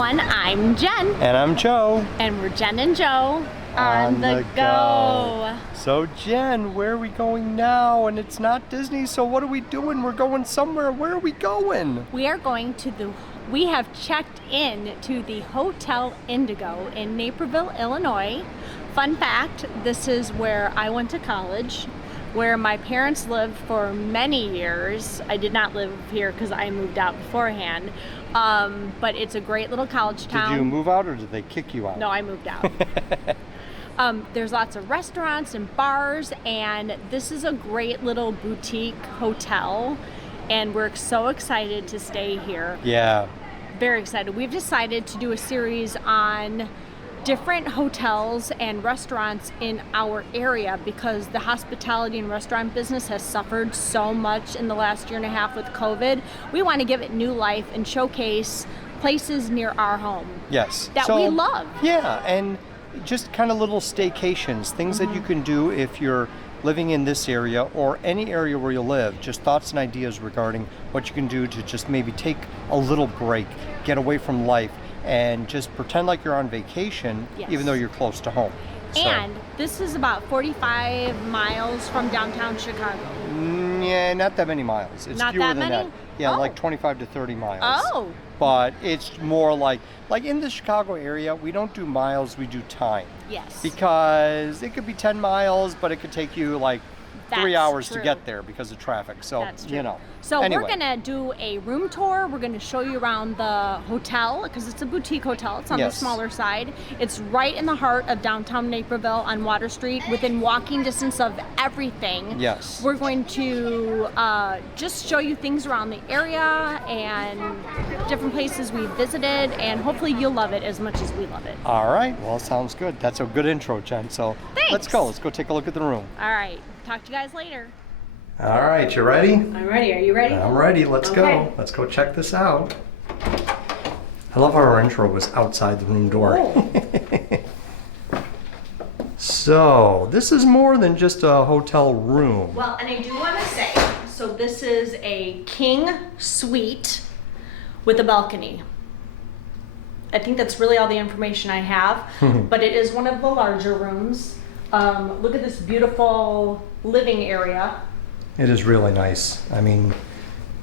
everyone, I'm Jen. And I'm Joe. And we're Jen and Joe on the go. So Jen, where are we going now? And it's not Disney, so what are we doing? We're going somewhere. Where are we going? We are going to we have checked in to the Hotel Indigo in Naperville, Illinois. Fun fact, this is where I went to college, where my parents lived for many years. I did not live here because I moved out beforehand. But it's a great little college town. Did you move out or did they kick you out? No, I moved out. There's lots of restaurants and bars, and this is a great little boutique hotel, and we're so excited to stay here. Yeah. Very excited. We've decided to do a series on different hotels and restaurants in our area because the hospitality and restaurant business has suffered so much in the last year and a half with COVID. We want to give it new life and showcase places near our home. Yes. That we love. Yeah, and just kind of little staycations, things that you can do if you're living in this area or any area where you live. Just thoughts and ideas regarding what you can do to just maybe take a little break, get away from life, and just pretend like you're on vacation, even though you're close to home. And this is about 45 miles from downtown Chicago. Yeah, not that many miles. It's not fewer that than many? that. Yeah, like 25 to 30 miles. Oh. But it's more like in the Chicago area, we don't do miles, we do time. Yes. Because it could be 10 miles, but it could take you like 3 hours true. to get there because of traffic. So, you know. So anyway. we're going to do a room tour. We're going to show you around the hotel because it's a boutique hotel. It's on the smaller side. It's right in the heart of downtown Naperville on Water Street, within walking distance of everything. Yes. We're going to just show you things around the area and different places we visited, and hopefully you'll love it as much as we love it. All right. Well, sounds good. That's a good intro, Jen. So thanks. Let's go. Let's go take a look at the room. All right. Talk to you guys later. All right, you ready? I'm ready. Are you ready? I'm ready. Let's go. Let's go check this out. I love how our intro was outside the room door. Oh. So, this is more than just a hotel room. Well, and I do want to say, so this is a king suite with a balcony. I think that's really all the information I have, but it is one of the larger rooms. Look at this beautiful living area. It is really nice. I mean,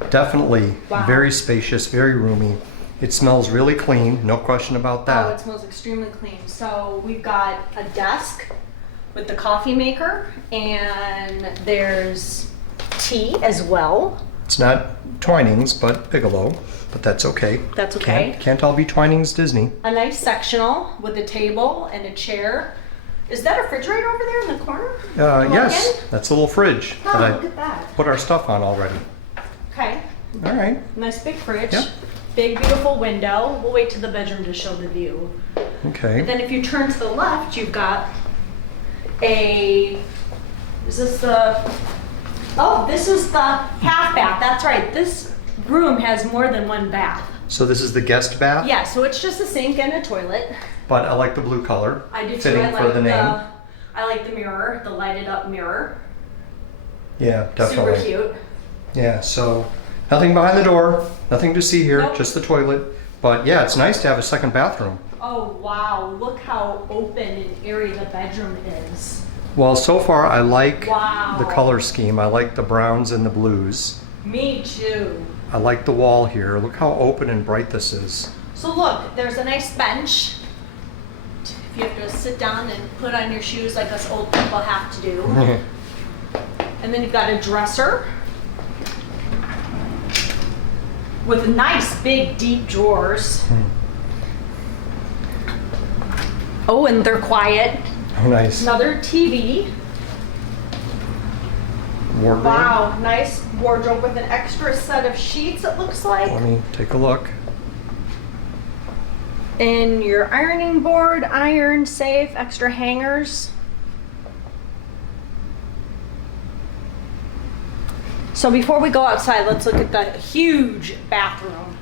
definitely very spacious, very roomy. It smells really clean, no question about that. Oh, it smells extremely clean. So we've got a desk with the coffee maker, and there's tea as well. It's not Twinings, but Bigelow, but that's okay. That's okay. Can't all be Twinings Disney. A nice sectional with a table and a chair. Is that a refrigerator over there in the corner? Yes, that's a little fridge that look at that. Put our stuff on already. Okay. All right. Nice big fridge. Yep. Big beautiful window. We'll wait to the bedroom to show the view. Okay. And then if you turn to the left, you've got this is the half bath. That's right. This room has more than one bath. So this is the guest bath? Yeah, so it's just a sink and a toilet. But I like the blue color. I do too. Fitting for the name. I like the mirror, the lighted up mirror. Yeah, definitely. Super cute. Yeah, so nothing behind the door, nothing to see here, just the toilet. But yeah, it's nice to have a second bathroom. Oh wow, look how open and airy the bedroom is. Well, so far I like the color scheme. I like the browns and the blues. Me too. I like the wall here. Look how open and bright this is. So look, there's a nice bench. If you have to sit down and put on your shoes like us old people have to do. And then you've got a dresser with nice big deep drawers. Oh, and they're quiet. Oh, nice. Another TV. Wardrobe. Wow, nice wardrobe with an extra set of sheets, it looks like. Let me take a look. And your ironing board, iron safe, extra hangers. So before we go outside, let's look at the huge bathroom.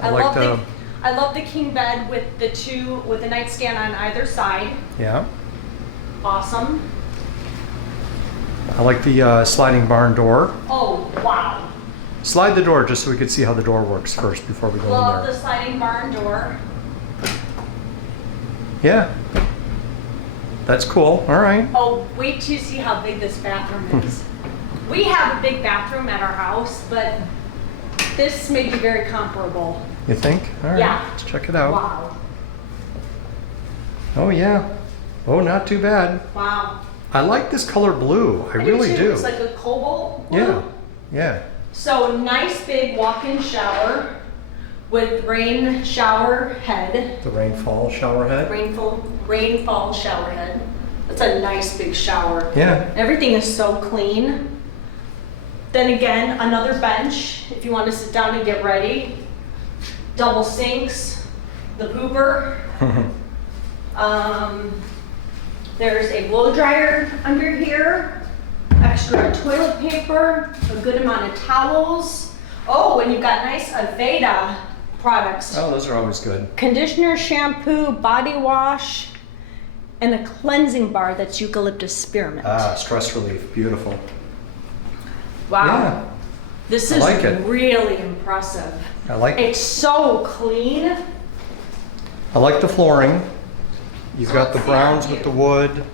I love the king bed with the nightstand on either side. Yeah. Awesome. I like the sliding barn door. Oh wow. Slide the door just so we could see how the door works first before we go Love in the there. sliding barn door. Yeah. That's cool. All right. Oh, wait till you see how big this bathroom is. We have a big bathroom at our house, but this may be very comparable. You think? All right. Yeah. Let's check it out. Wow. Oh yeah. Oh, not too bad. Wow. I like this color blue. I really do. It's like a cobalt blue. Yeah. Yeah. So nice big walk-in shower with rain shower head. The rainfall shower head. Rainfall shower head. That's a nice big shower. Yeah. Everything is so clean. Then again, another bench if you want to sit down and get ready. Double sinks, the pooper. There's a blow dryer under here, extra toilet paper, a good amount of towels. Oh, and you've got nice Aveda products. Oh, those are always good. Conditioner, shampoo, body wash, and a cleansing bar that's eucalyptus spearmint. Ah, stress relief. Beautiful. Wow. Yeah. This I is like it. really impressive. I like it. It's so clean. I like the flooring. You've got the browns with the wood,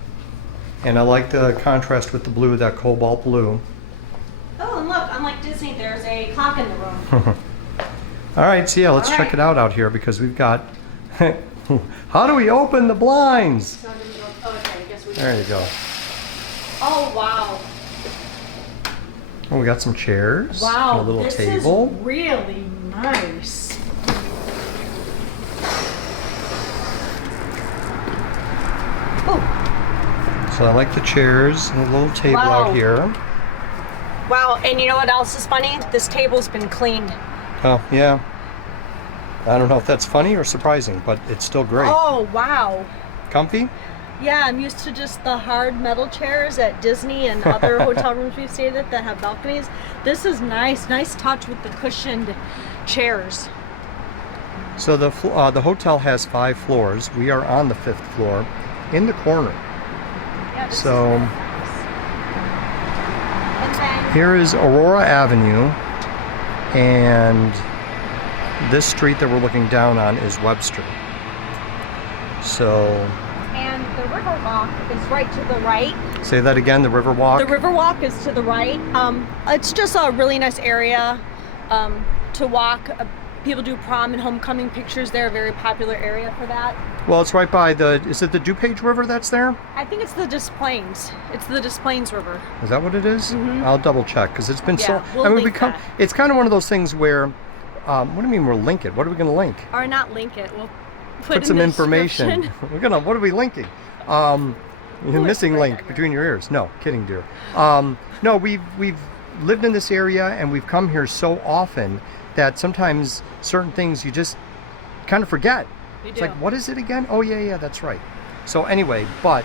and I like the contrast with the blue, that cobalt blue. Oh, and look, unlike Disney, there's a clock in the room. All right, so yeah, let's All check right. it out here because we've got. How do we open the blinds? Oh, okay, I guess we There you go. Oh, wow. Oh, we got some chairs. Wow, And a little this table. is really nice. Oh, So I like the chairs and a little table Wow. out here. wow, and you know what else is funny? This table's been cleaned. Oh, yeah. I don't know if that's funny or surprising, but it's still great. Oh, wow. Comfy? Yeah, I'm used to just the hard metal chairs at Disney and other hotel rooms we've stayed at that have balconies. This is nice. Nice touch with the cushioned chairs. So the hotel has 5 floors. We are on the 5th floor in the corner. Yeah, this So- is really nice. And then, Here is Aurora Avenue, and this street that we're looking down on is Webster. So, and the Riverwalk is right to the right. say that again, the Riverwalk. The Riverwalk is to the right. It's just a really nice area to walk. People do prom and homecoming pictures there. A very popular area for that. Well, it's right by is it the DuPage River that's there? I think it's the Des Plaines. It's the Des Plaines River. Is that what it is? Mhm. I'll double check because it's been so. Yeah, we'll I mean, link that. it's kind of one of those things where, what do you mean we'll link it? What are we going to link? Or not link it. We'll Put in some the information. description. What are we linking? Missing right link there. between your ears. No, kidding, dear. No, we've lived in this area and we've come here so often that sometimes certain things you just kind of forget. We It's do. like, what is it again? Oh yeah, that's right. So anyway, but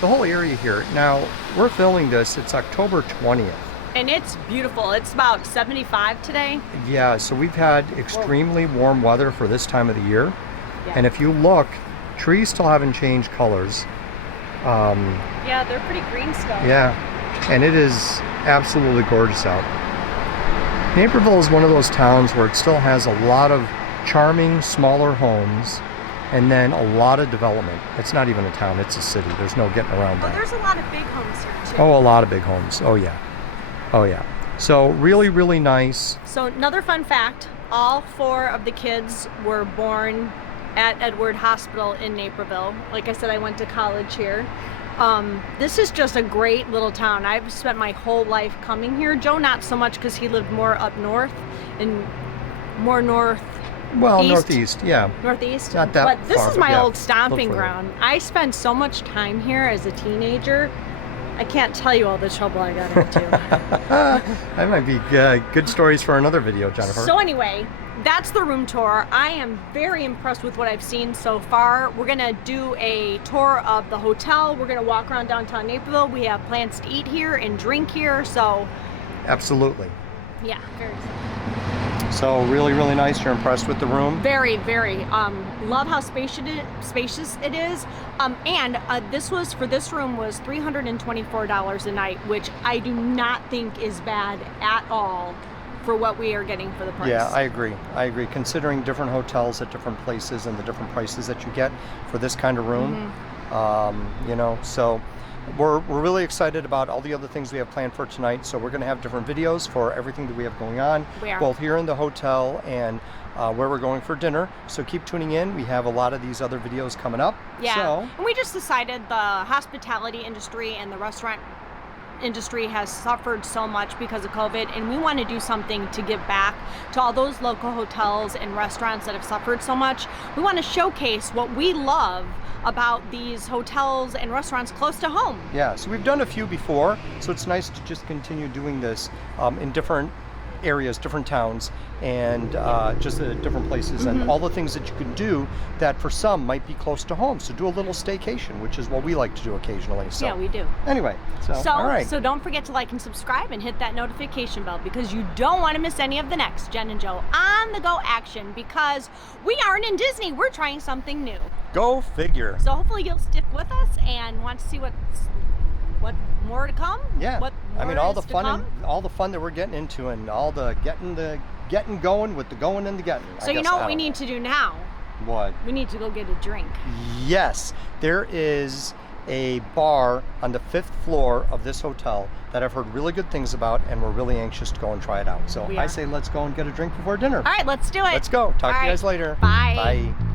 the whole area here. Now we're filming this. It's October 20th. And it's beautiful. It's about 75 today. Yeah, so we've had extremely warm weather for this time of the year. Yeah. And if you look, trees still haven't changed colors. Yeah, they're pretty green still. Yeah, and it is absolutely gorgeous out. Naperville is one of those towns where it still has a lot of charming, smaller homes, and then a lot of development. It's not even a town, it's a city. There's no getting around Well, that. there's a lot of big homes here too. Oh, a lot of big homes. Oh, yeah. Oh, yeah. So really, really nice. So another fun fact, all 4 of the kids were born at Edward Hospital in Naperville. Like I said, I went to college here. This is just a great little town. I've spent my whole life coming here. Joe not so much because he lived more up north and more north. Well, East. northeast, yeah. Northeast. Not that But this far, is but my yeah, old stomping look for it. ground. I spent so much time here as a teenager. I can't tell you all the trouble I got into. That might be good stories for another video, Jennifer. So anyway, that's the room tour. I am very impressed with what I've seen so far. We're gonna do a tour of the hotel. We're gonna walk around downtown Naperville. We have plans to eat here and drink here. So Absolutely. yeah, very excited. So really, really nice. You're impressed with the room? Very, very. Love how spacious it is. And this room was $324 a night, which I do not think is bad at all for what we are getting for the price. Yeah, I agree. I agree. Considering different hotels at different places and the different prices that you get for this kind of room, you know, so we're really excited about all the other things we have planned for tonight. So we're going to have different videos for everything that we have going on, both here in the hotel and where we're going for dinner. So keep tuning in. We have a lot of these other videos coming up. Yeah, so, and we just decided the hospitality industry and the restaurant industry has suffered so much because of COVID, and we want to do something to give back to all those local hotels and restaurants that have suffered so much. We want to showcase what we love about these hotels and restaurants close to home. Yeah, so we've done a few before, so it's nice to just continue doing this in different areas, different towns, and just different places, and all the things that you can do that for some might be close to home. So do a little staycation, which is what we like to do occasionally. So yeah, we do. Anyway, so all right. So don't forget to like and subscribe and hit that notification bell, because you don't want to miss any of the next Jen and Joe on the go action, because we aren't in Disney. We're trying something new. Go figure. So hopefully you'll stick with us and want to see what more to come. Yeah, what more I mean, all the is to fun come. and all the fun that we're getting into, and all the getting going with the going and the getting. So you know what we need to do now? What? We need to go get a drink. Yes, there is a bar on the 5th floor of this hotel that I've heard really good things about, and we're really anxious to go and try it out. So I say let's go and get a drink before dinner. All right, let's do it. Let's go. Talk to you guys later. Bye. Bye.